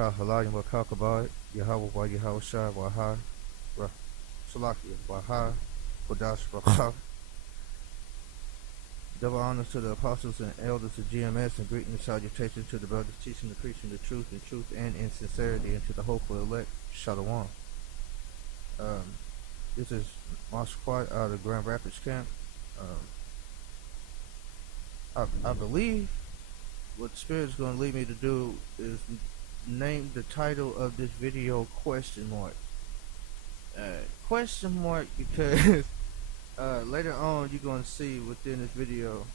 Barakah Halayim Wakakabad, Yahweh Wa Yahweh Shai Waha, Salakia Waha, Kodash Rakha. Double honors to the apostles and elders of GMS, and greeting and salutations to the brothers teaching and preaching the truth in truth and in sincerity, and to the hopeful elect. Shalom. This is Marshall Quad out of Grand Rapids Camp. I believe what the Spirit is going to lead me to do is name the title of this video question mark. Question mark because later on you're going to see within this video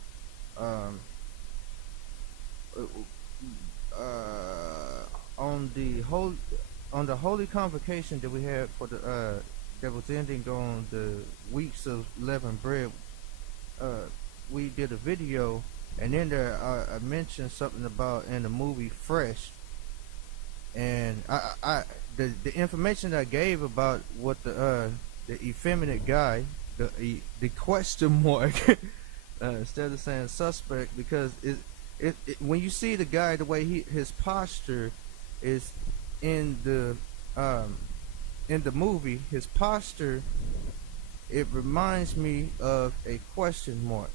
on the holy convocation that we had for the that was ending on the weeks of leavened bread. We did a video, and then there I mentioned something about in the movie Fresh, and the information I gave about what the effeminate guy, the question mark instead of saying suspect, because it when you see the guy, the way his posture is in the movie, his posture, it reminds me of a question mark.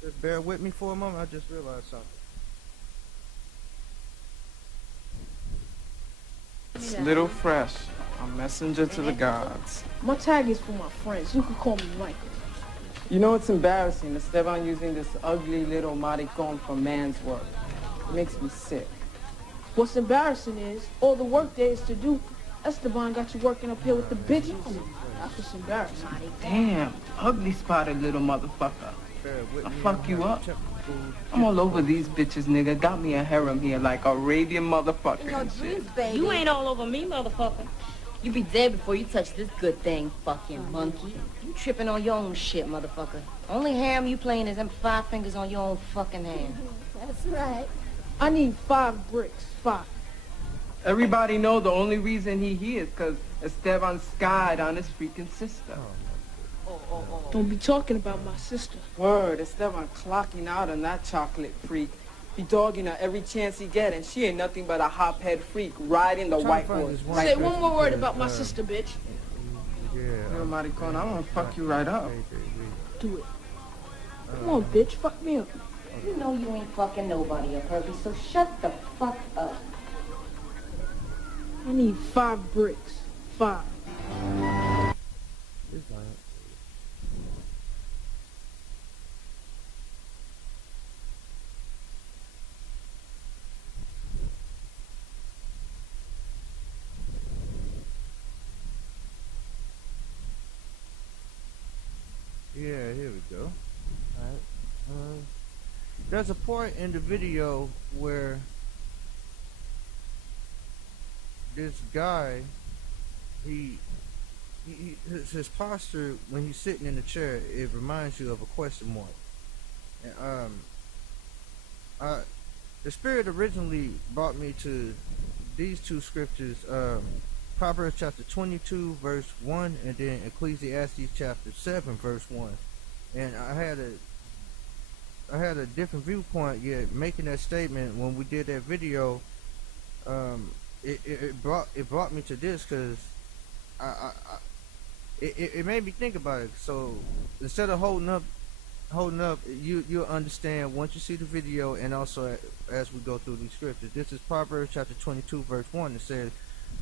Just bear with me for a moment. I just realized something. It's Little Fresh, a messenger to the gods. My tag is for my friends. You can call me Michael. You know it's embarrassing, Esteban using this ugly little maricon for man's work. It makes me sick. What's embarrassing is all the work there is to do. Esteban got you working up here with the bitches. That's what's embarrassing. Damn, ugly spotted little motherfucker. I'll fuck you up. I'm all over these bitches, nigga. Got me a harem here like Arabian motherfucker. In your dreams, baby. You ain't all over me, motherfucker. You be dead before you touch this good thing, fucking monkey. You tripping on your own shit, motherfucker. Only harem you playing is them 5 fingers on your own fucking hand. That's right. I need 5 bricks. 5. Everybody know the only reason he here is because Esteban skied on his freaking sister. Don't be talking about my sister. Word, Esteban clocking out on that chocolate freak. He dogging her every chance he get, and she ain't nothing but a hop-head freak riding the white horse. Say one more word about my sister, bitch. Yo, maricon, I'm gonna fuck you right up. Do it. Come on, bitch, fuck me up. You know you ain't fucking nobody up, Herbie, so shut the fuck up. I need 5 bricks. 5. Yeah, here we go. Alright. There's a point in the video where this guy, his posture when he's sitting in the chair, it reminds you of a question mark. And the Spirit originally brought me to these 2 scriptures, Proverbs chapter 22 verse 1, and then Ecclesiastes chapter 7 verse 1. And I had a different viewpoint yet making that statement when we did that video. It brought me to this because it made me think about it. So instead of holding up, you'll understand once you see the video, and also as we go through these scriptures. This is Proverbs chapter 22 verse 1. It says,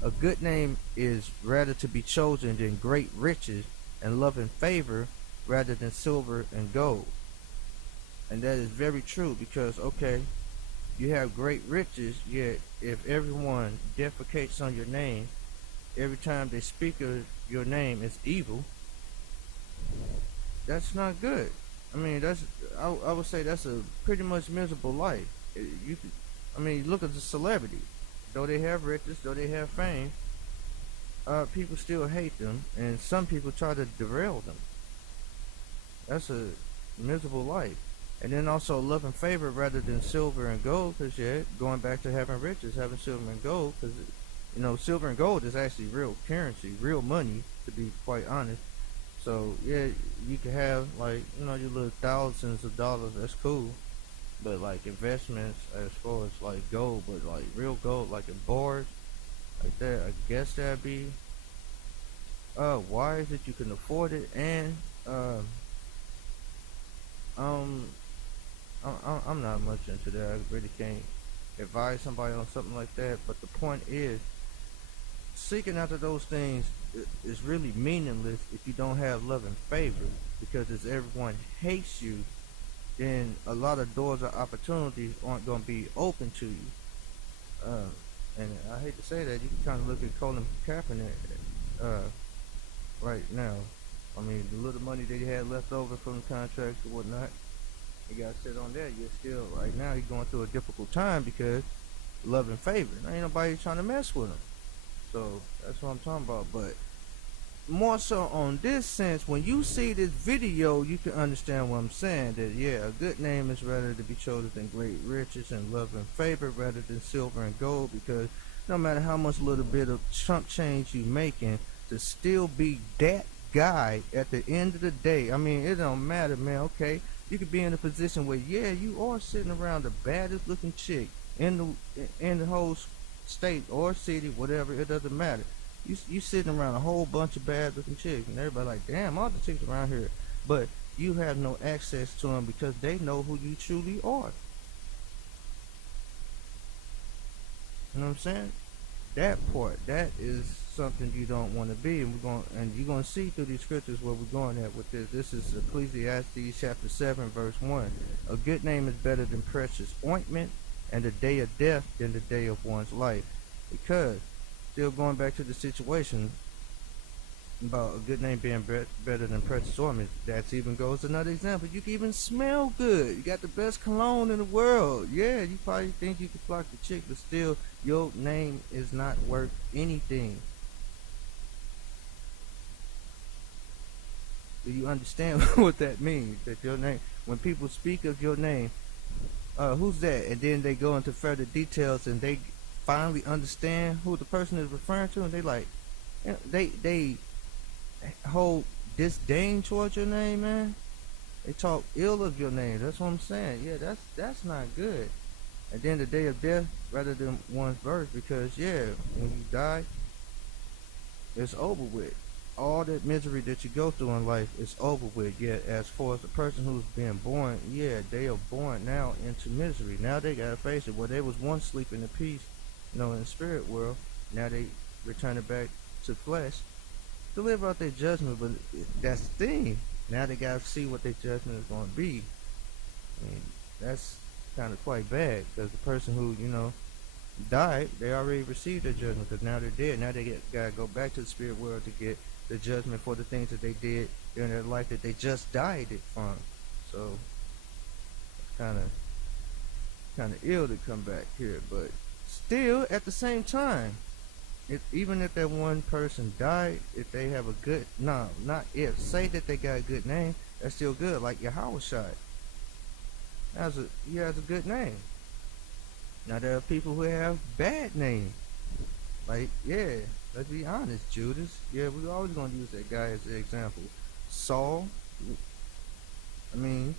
"A good name is rather to be chosen than great riches, and love and favor rather than silver and gold." And that is very true, because okay, you have great riches, yet if everyone defecates on your name, every time they speak of your name is evil, that's not good. I mean, I would say that's a pretty much miserable life. Look at the celebrity. Though they have riches, though they have fame, people still hate them, and some people try to derail them. That's a miserable life. And then also love and favor rather than silver and gold, because yeah, going back to having riches, having silver and gold, because silver and gold is actually real currency, real money, to be quite honest. So yeah, you can have your little thousands of dollars. That's cool. But like investments as far as like gold, but like real gold, like in bars, like that, I guess that'd be wise that you can afford it, and uh, um, I'm not much into that. I really can't advise somebody on something like that. But the point is, seeking after those things is really meaningless if you don't have love and favor. Because as everyone hates you, then a lot of doors of opportunities aren't going to be open to you. Uh, and I hate to say that, you can kind of look at Colin Kaepernick right now. I mean, the little money that he had left over from the contracts or whatnot, he got set on that. Yet still, right now, he's going through a difficult time because love and favor. There ain't nobody trying to mess with him. So that's what I'm talking about. But more so on this sense, when you see this video, you can understand what I'm saying. That yeah, a good name is rather to be chosen than great riches and love and favor rather than silver and gold. Because no matter how much little bit of chunk change you making, to still be that guy at the end of the day, I mean, it don't matter, man. Okay, you could be in a position where yeah, you are sitting around the baddest looking chick in the whole state or city, whatever. It doesn't matter. You sitting around a whole bunch of bad looking chicks, and everybody like, damn, all the chicks around here, but you have no access to them because they know who you truly are. You know what I'm saying? That part, that is something you don't want to be, and you're gonna see through these scriptures where we're going at with this. This is Ecclesiastes chapter 7, verse 1. A good name is better than precious ointment, and the day of death than the day of one's life. Because still going back to the situation about a good name being better than precious ointment, that even goes to another example. You can even smell good. You got the best cologne in the world. Yeah, you probably think you can flock the chick, but still your name is not worth anything. Do you understand what that means? That your name, when people speak of your name, who's that? And then they go into further details and they finally understand who the person is referring to, and they like, you know, they hold disdain towards your name, man. They talk ill of your name. That's what I'm saying. Yeah, that's not good. And then the day of death rather than one's birth, because yeah, when you die, it's over with. All that misery that you go through in life is over with. Yet as far as the person who's being born, yeah, they are born now into misery. Now they gotta face it. Where they was once sleeping in peace, you know, in the spirit world, now they return it back to flesh to live out their judgment. But that's the thing. Now they gotta see what their judgment is going to be. I mean, that's kind of quite bad, because the person who, you know, died, they already received their judgment, because now they're dead. Now they gotta go back to the spirit world to get the judgment for the things that they did during their life that they just died it from. So it's kind of ill to come back here, but still at the same time, even if that one person died, if they have a good, say that they got a good name, that's still good. Like Yahushua, he has a good name. Now there are people who have bad names. Like, yeah, let's be honest, Judas. Yeah, we're always gonna use that guy as an example. Saul. I mean,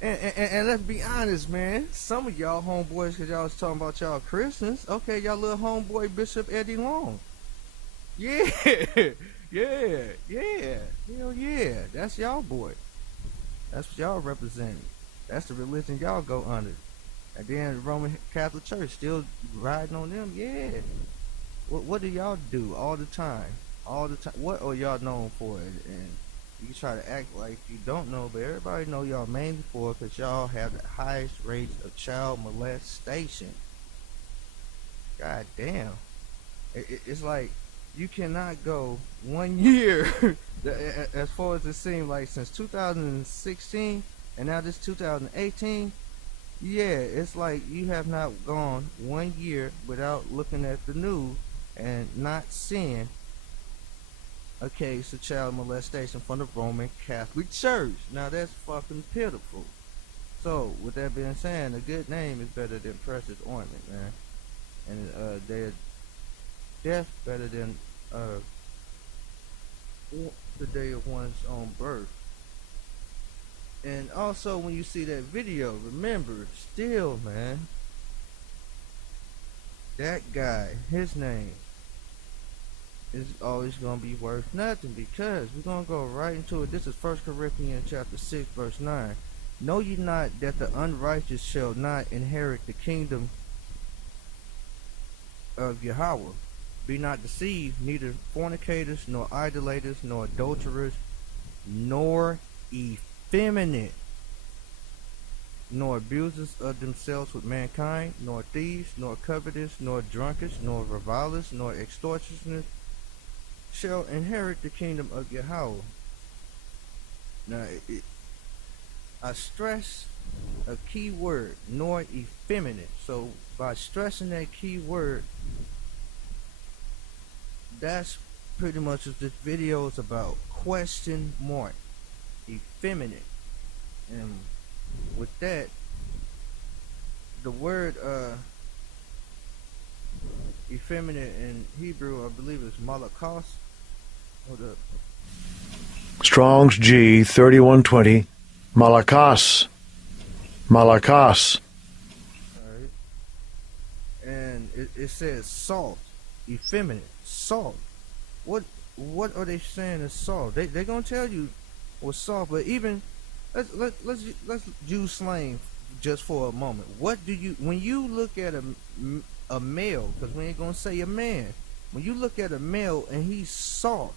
and let's be honest, man. Some of y'all homeboys, because y'all was talking about y'all Christians. Okay, y'all little homeboy Bishop Eddie Long. Yeah, yeah. Hell yeah. That's y'all boy. That's what y'all represent. That's the religion y'all go under. And then the Roman Catholic Church still riding on them. Yeah. What do y'all do all the time? All the time. What are y'all known for? And you try to act like you don't know, but everybody know y'all mainly for it because y'all have the highest rates of child molestation. God damn. It's like you cannot go 1 year as far as it seems like since 2016 and now this 2018. Yeah, it's like you have not gone 1 year without looking at the news and not seeing a case of child molestation from the Roman Catholic Church. Now that's fucking pitiful. So with that being said, a good name is better than precious ointment, man. And their death better than the day of one's own birth. And also when you see that video, remember, still, man, that guy, his name is always gonna be worth nothing, because we're gonna go right into it. This is 1 Corinthians chapter 6 verse 9. Know ye not that the unrighteous shall not inherit the kingdom of Yahweh? Be not deceived, neither fornicators, nor idolaters, nor adulterers, nor effeminate, nor abusers of themselves with mankind, nor thieves, nor covetous, nor drunkards, nor revilers, nor extortioners shall inherit the kingdom of Yahweh. Now, I stress a key word, nor effeminate. So by stressing that key word, that's pretty much what this video is about. Question mark, effeminate. And with that, the word effeminate in Hebrew, I believe, is malakos. Hold up. Strong's G 3120, malakos. Malakos. Alright. And it says soft, effeminate, soft. What are they saying is soft? They gonna tell you what's soft, but even let's use slang just for a moment. What do you, when you look at a male, because we ain't gonna say a man, when you look at a male and he's soft,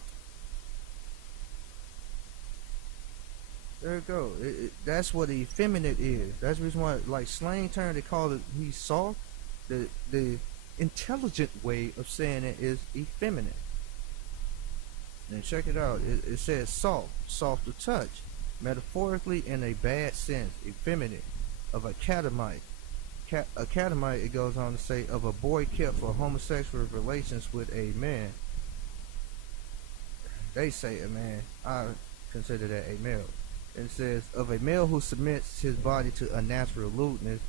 there you go. That's what effeminate is. That's the reason why, like slang term, they call it he's soft. The intelligent way of saying it is effeminate. And check it out. It says soft, soft to touch, metaphorically in a bad sense, effeminate, of a catamite. A catamite, it goes on to say, of a boy kept for homosexual relations with a man. They say a man. I consider that a male. And it says, of a male who submits his body to unnatural lewdness,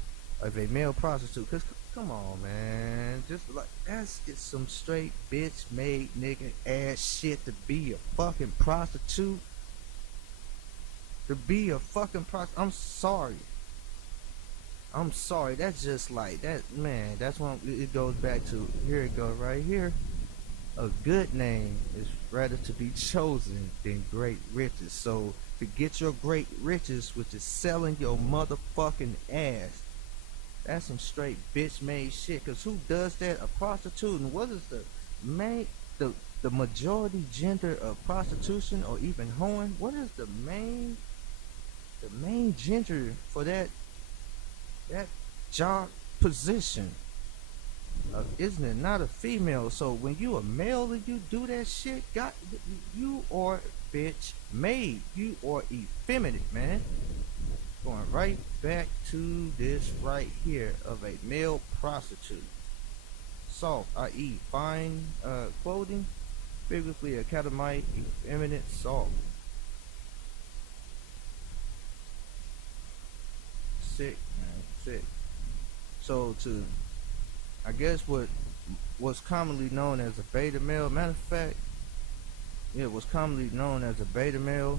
of a male prostitute. Cause come on, man, just like it's some straight bitch made nigga ass shit to be a fucking prostitute. To be a fucking prostitute. I'm sorry. That's just like that, man. That's when it goes back to, here it goes right here. A good name is rather to be chosen than great riches. So to get your great riches, which is selling your motherfucking ass, that's some straight bitch made shit. Cause who does that? A prostitute. And what is the majority gender of prostitution or even hoeing? What is the main gender for that job position? Isn't it not a female? So when you a male and you do that shit, you are bitch made. You are effeminate, man. Going right back to this right here of a male prostitute. Soft, i.e. fine clothing, figuratively a catamite, effeminate, soft. Sick, man, sick. So to, I guess what's commonly known as a beta male, matter of fact, yeah, what's commonly known as a beta male,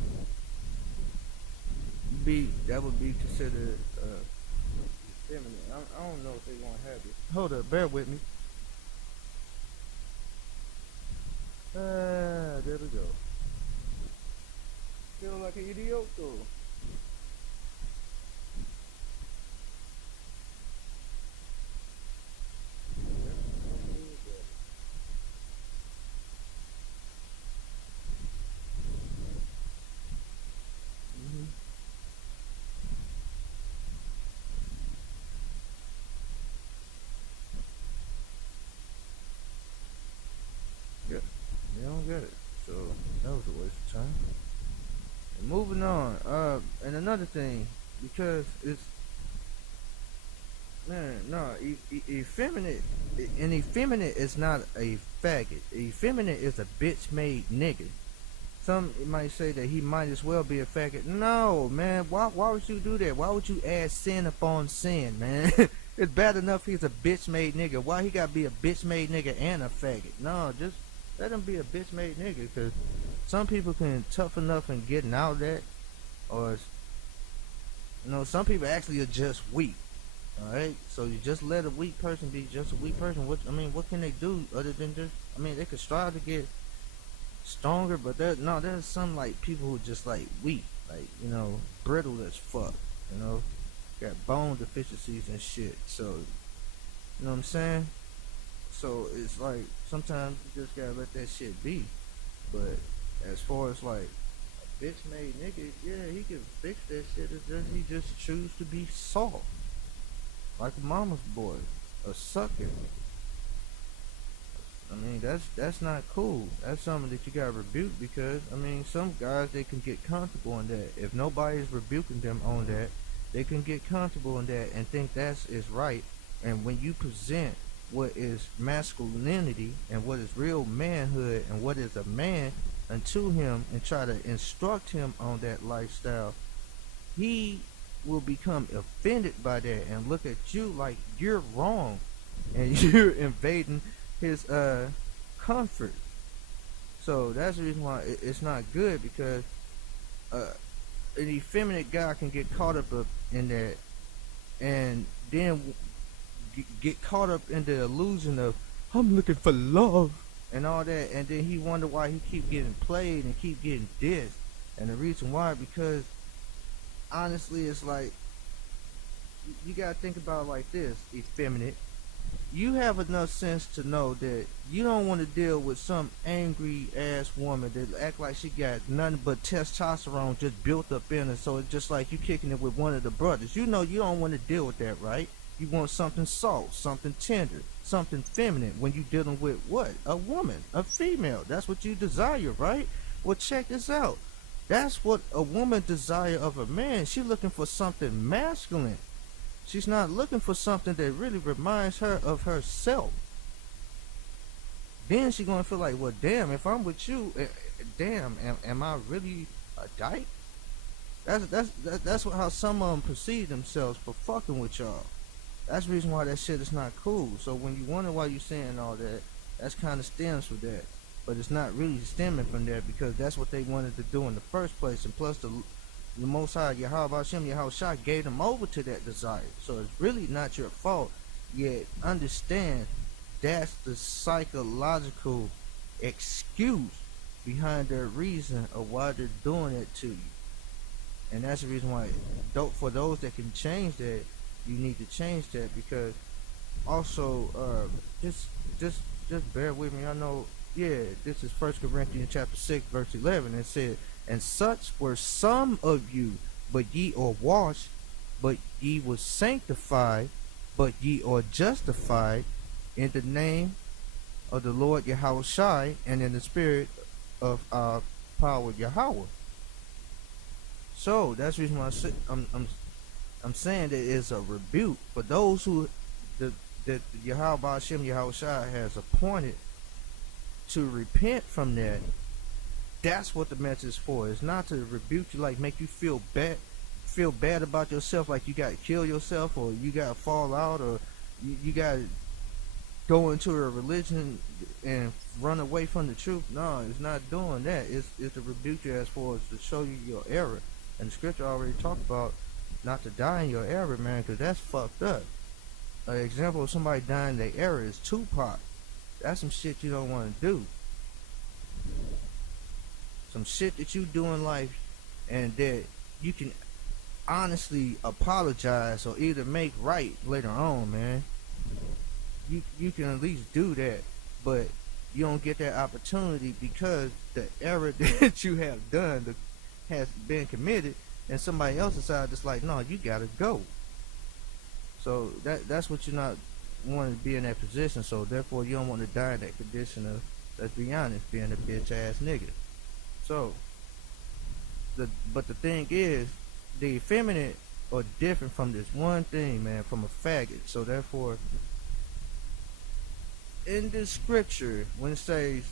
that would be considered feminine. I don't know if they gonna have it. Hold up, bear with me. There we go. Feel like an idiot though. They don't get it, so that was a waste of time. And moving on, and another thing, because it's, man, no, effeminate, and effeminate is not a faggot. Effeminate is a bitch made nigga. Some might say that he might as well be a faggot. No, man, why would you do that? Why would you add sin upon sin, man? It's bad enough he's a bitch made nigga. Why he gotta be a bitch made nigga and a faggot? No, just let him be a bitch made nigga, because some people can toughen up and getting out of that, or You know, some people actually are just weak. All right, so you just let a weak person be just a weak person. What can they do other than just? I mean, they could strive to get stronger, but there's some like people who just like weak, like brittle as fuck. Got bone deficiencies and shit. So you know what I'm saying? So it's like sometimes you just gotta let that shit be. But as far as like a bitch made nigga, yeah, he can fix that shit. It's just he just choose to be soft. Like a mama's boy, a sucker. I mean, that's not cool. That's something that you gotta rebuke because, I mean, some guys, they can get comfortable in that. If nobody's rebuking them on that, they can get comfortable in that and think that's is right. And when you present what is masculinity and what is real manhood and what is a man unto him and try to instruct him on that lifestyle, he will become offended by that and look at you like you're wrong and you're invading his comfort. So that's the reason why it's not good, because an effeminate guy can get caught up in that and then get caught up in the illusion of I'm looking for love and all that, and then he wonder why he keep getting played and keep getting dissed. And the reason why, because honestly, it's like you gotta think about it like this, effeminate. You have enough sense to know that you don't want to deal with some angry ass woman that act like she got nothing but testosterone just built up in her. So it's just like you kicking it with one of the brothers. You know you don't want to deal with that, right? You want something soft, something tender, something feminine when you dealing with what? A woman, a female. That's what you desire, right? Well, check this out. That's what a woman desire of a man. She's looking for something masculine. She's not looking for something that really reminds her of herself. Then she's gonna feel like, well, damn, if I'm with you, damn, am I really a dyke? That's how some of them perceive themselves for fucking with y'all. That's the reason why that shit is not cool. So when you wonder why you saying all that, that's kind of stems from that. But it's not really stemming from that, because that's what they wanted to do in the first place. And plus the Most High, Yahweh Hashem, Yahweh Shai, gave them over to that desire. So it's really not your fault. Yet understand that's the psychological excuse behind their reason of why they're doing it to you. And that's the reason why, for those that can change that, you need to change that. Because also, just bear with me. I know, yeah, this is 1 Corinthians chapter 6, verse 11. It said, and such were some of you, but ye are washed, but ye were sanctified, but ye are justified in the name of the Lord Yahweh Shai, and in the spirit of our power Yahweh. So that's the reason why I'm saying that it's a rebuke for those who that Yahweh Hashem Yahweh Shai has appointed to repent from that. That's what the message is for. It's not to rebuke you, like make you feel bad about yourself, like you gotta kill yourself, or you gotta fall out, or you gotta go into a religion and run away from the truth. No, it's not doing that. It's to rebuke you as far as to show you your error. And the scripture already talked about not to die in your error, man, because that's fucked up. An example of somebody dying in their error is Tupac. That's some shit you don't want to do. Some shit that you do in life and that you can honestly apologize or either make right later on, man. You can at least do that, but you don't get that opportunity because the error that you have done has been committed, and somebody else decided it's like, no, you gotta go. So that's what you're not wanting to be in that position. So therefore you don't want to die in that condition of, let's be honest, being a bitch ass nigga. So but the thing is, the effeminate are different from this one thing, man, from a faggot. So therefore, in this scripture, when it says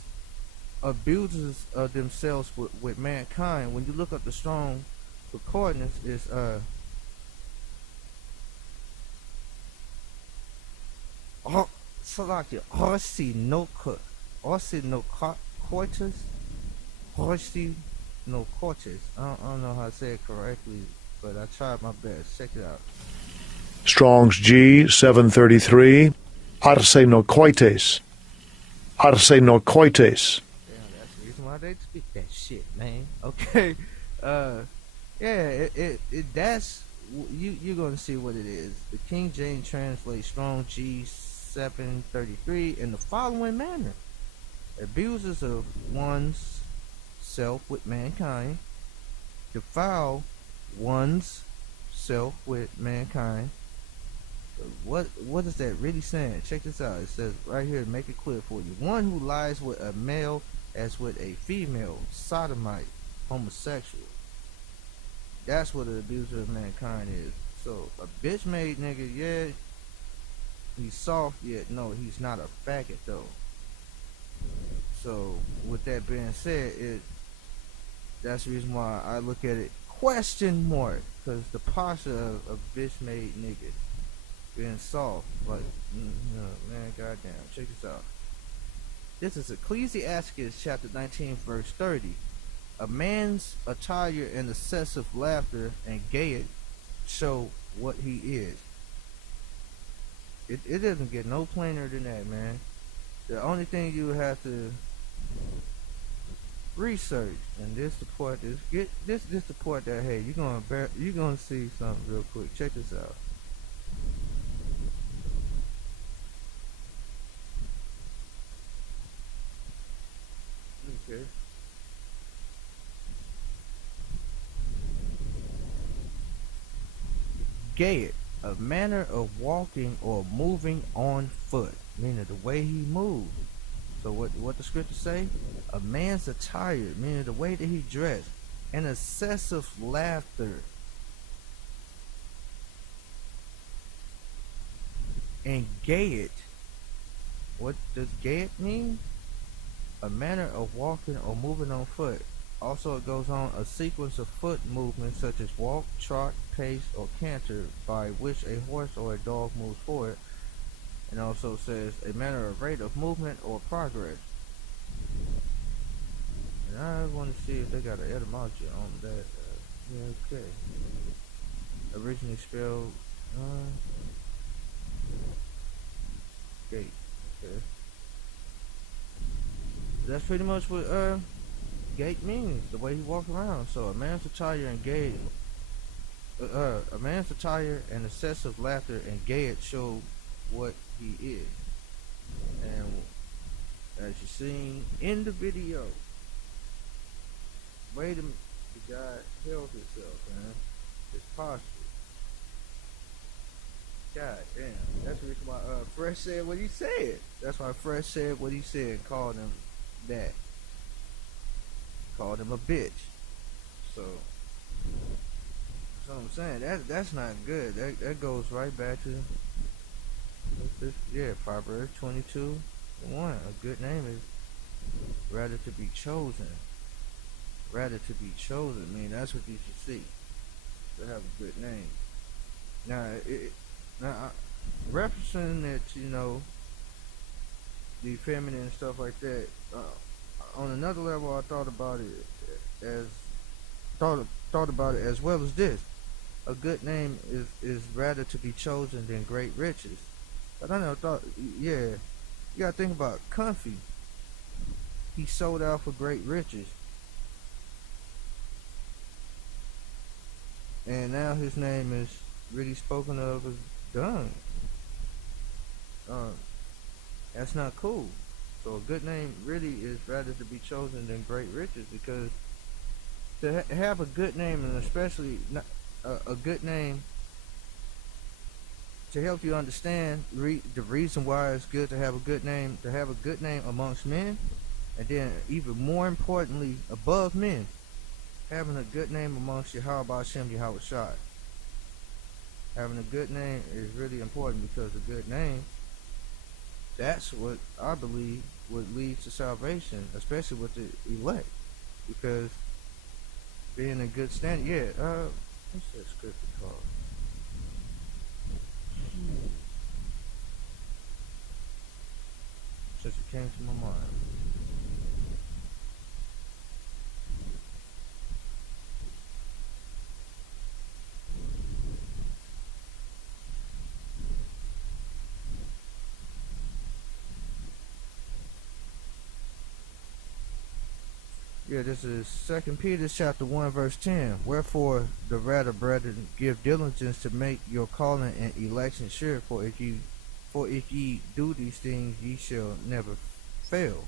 abusers of themselves with mankind, when you look up the Strong Concordance, it's Horsey no Cortes. I don't know how to say it correctly. but I tried my best. Check it out. Strong's G 733. Arsenokoites. Arsenokoites. Damn, that's the reason why they speak that shit, man. Okay. Yeah, that's you're gonna see what it is. The King James translates Strong G 733 in the following manner: abuses of one's self with mankind, defile one's self with mankind. What is that really saying? Check this out. It says right here, make it clear for you. One who lies with a male as with a female, sodomite, homosexual. That's what an abuser of mankind is. So a bitch made nigga, yeah, he's soft, yet no, he's not a faggot though. So with that being said, that's the reason why I look at it question mark, because the posture of a bitch made nigga being soft, like man, goddamn, check this out. This is Ecclesiastes chapter 19 verse 30. A man's attire and excessive laughter and gaiety show what he is. It doesn't get no plainer than that, man. The only thing you have to research, and this support this support that, hey, you're gonna see something real quick. Check this out. Okay. Gait, a manner of walking or moving on foot, meaning the way he moves. So what the scriptures say? A man's attire, meaning the way that he dressed, and excessive laughter. And gait, what does gait mean? A manner of walking or moving on foot. Also, it goes on a sequence of foot movements such as walk, trot, pace, or canter, by which a horse or a dog moves forward. And also says a manner of rate of movement or progress. And I want to see if they got an etymology on that. Yeah, okay. Originally spelled gait. Okay. That's pretty much what gait means, the way he walks around. So a man's attire and gait, a man's attire and excessive laughter and gait show what he is. And as you seen in the video, way the guy held himself, man, his posture. God damn, that's the reason why Fresh said what he said. That's why Fresh said what he said, called him that. Called him a bitch. So that's what I'm saying. That's not good. That goes right back to this, yeah, Proverbs 22:1. A good name is rather to be chosen. Rather to be chosen. I mean, that's what you should see. To have a good name. Now, referencing that, the feminine and stuff like that. On another level, I thought about it as well as this. A good name is rather to be chosen than great riches. But I never thought, yeah, you gotta think about Comfy. He sold out for great riches, and now his name is really spoken of as Dung. That's not cool. So a good name really is rather to be chosen than great riches, because to have a good name, and especially a good name, to help you understand the reason why it's good to have a good name amongst men, and then even more importantly above men, having a good name amongst Yahweh Shem Yahweh Shai. Having a good name is really important, because a good name, that's what I believe would lead to salvation, especially with the elect, because being a good standard. Yeah, what's that scripture called? Since it came to my mind. Yeah, this is 2 Peter chapter 1 verse 10. Wherefore the rather, brethren, give diligence to make your calling and election sure. For if ye do these things, ye shall never fail.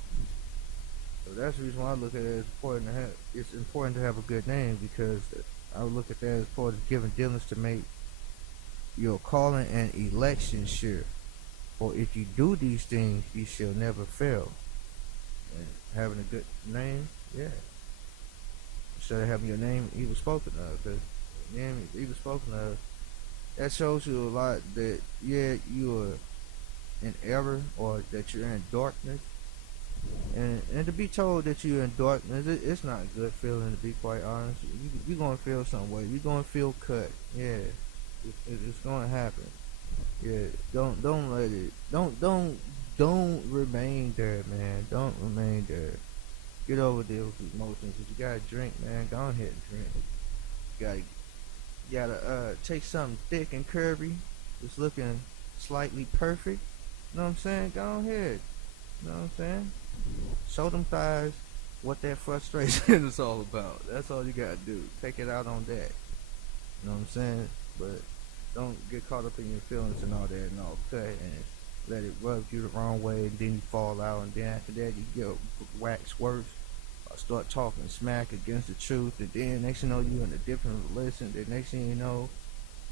So that's the reason why I look at it as important to have. It's important to have a good name, because I would look at that as part of giving diligence to make your calling and election sure. For if you do these things, ye shall never fail. And having a good name, yeah. Instead of having your name even spoken of, because name even spoken of, that shows you a lot that, yeah, you are in error, or that you're in darkness. And to be told that you're in darkness, it's not a good feeling, to be quite honest. You're going to feel some way. You're going to feel cut. Yeah. It's going to happen. Yeah. Don't let it. Don't remain there, man. Don't remain there. Get over those emotions. If you got to drink, man, go ahead and drink. You gotta take something thick and curvy. It's looking slightly perfect. You know what I'm saying? Go ahead. You know what I'm saying? Show them thighs what that frustration is all about. That's all you gotta do. Take it out on that. You know what I'm saying? But don't get caught up in your feelings and all that and all cut and let it rub you the wrong way, and then you fall out, and then after that you get waxed worse. Or start talking smack against the truth, and then next thing you know you in a different religion. The next thing you know,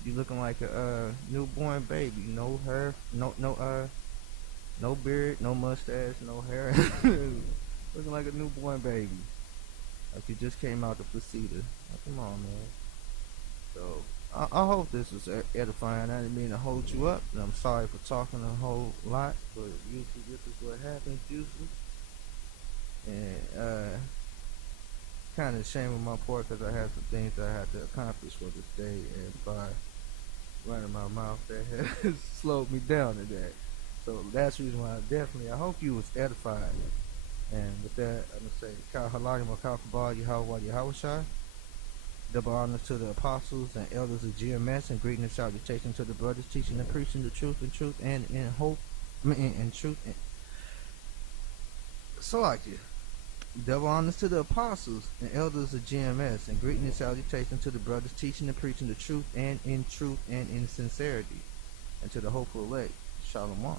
you looking like a newborn baby. No hair, no beard, no mustache, no hair. Looking like a newborn baby. Like you just came out the placenta. Like, come on, man. So, I hope this was edifying. I didn't mean to hold you up. And I'm sorry for talking a whole lot. But usually this is what happens, usually. And, kind of shame on my part, because I had some things that I had to accomplish for this day. And by running my mouth, that has slowed me down to that. So that's the reason why I hope you was edified. And with that, I'm going to say, Kal Halagi Makal Kabal Yahweh Yahushua. Double honors to the apostles and elders of GMS, and greeting and salutation to the brothers teaching and preaching the truth in truth and in hope. In truth. So like you. Double honors to the apostles and elders of GMS, and greeting and salutation to the brothers teaching and preaching the truth and in sincerity, and to the hopeful elect. Shalom.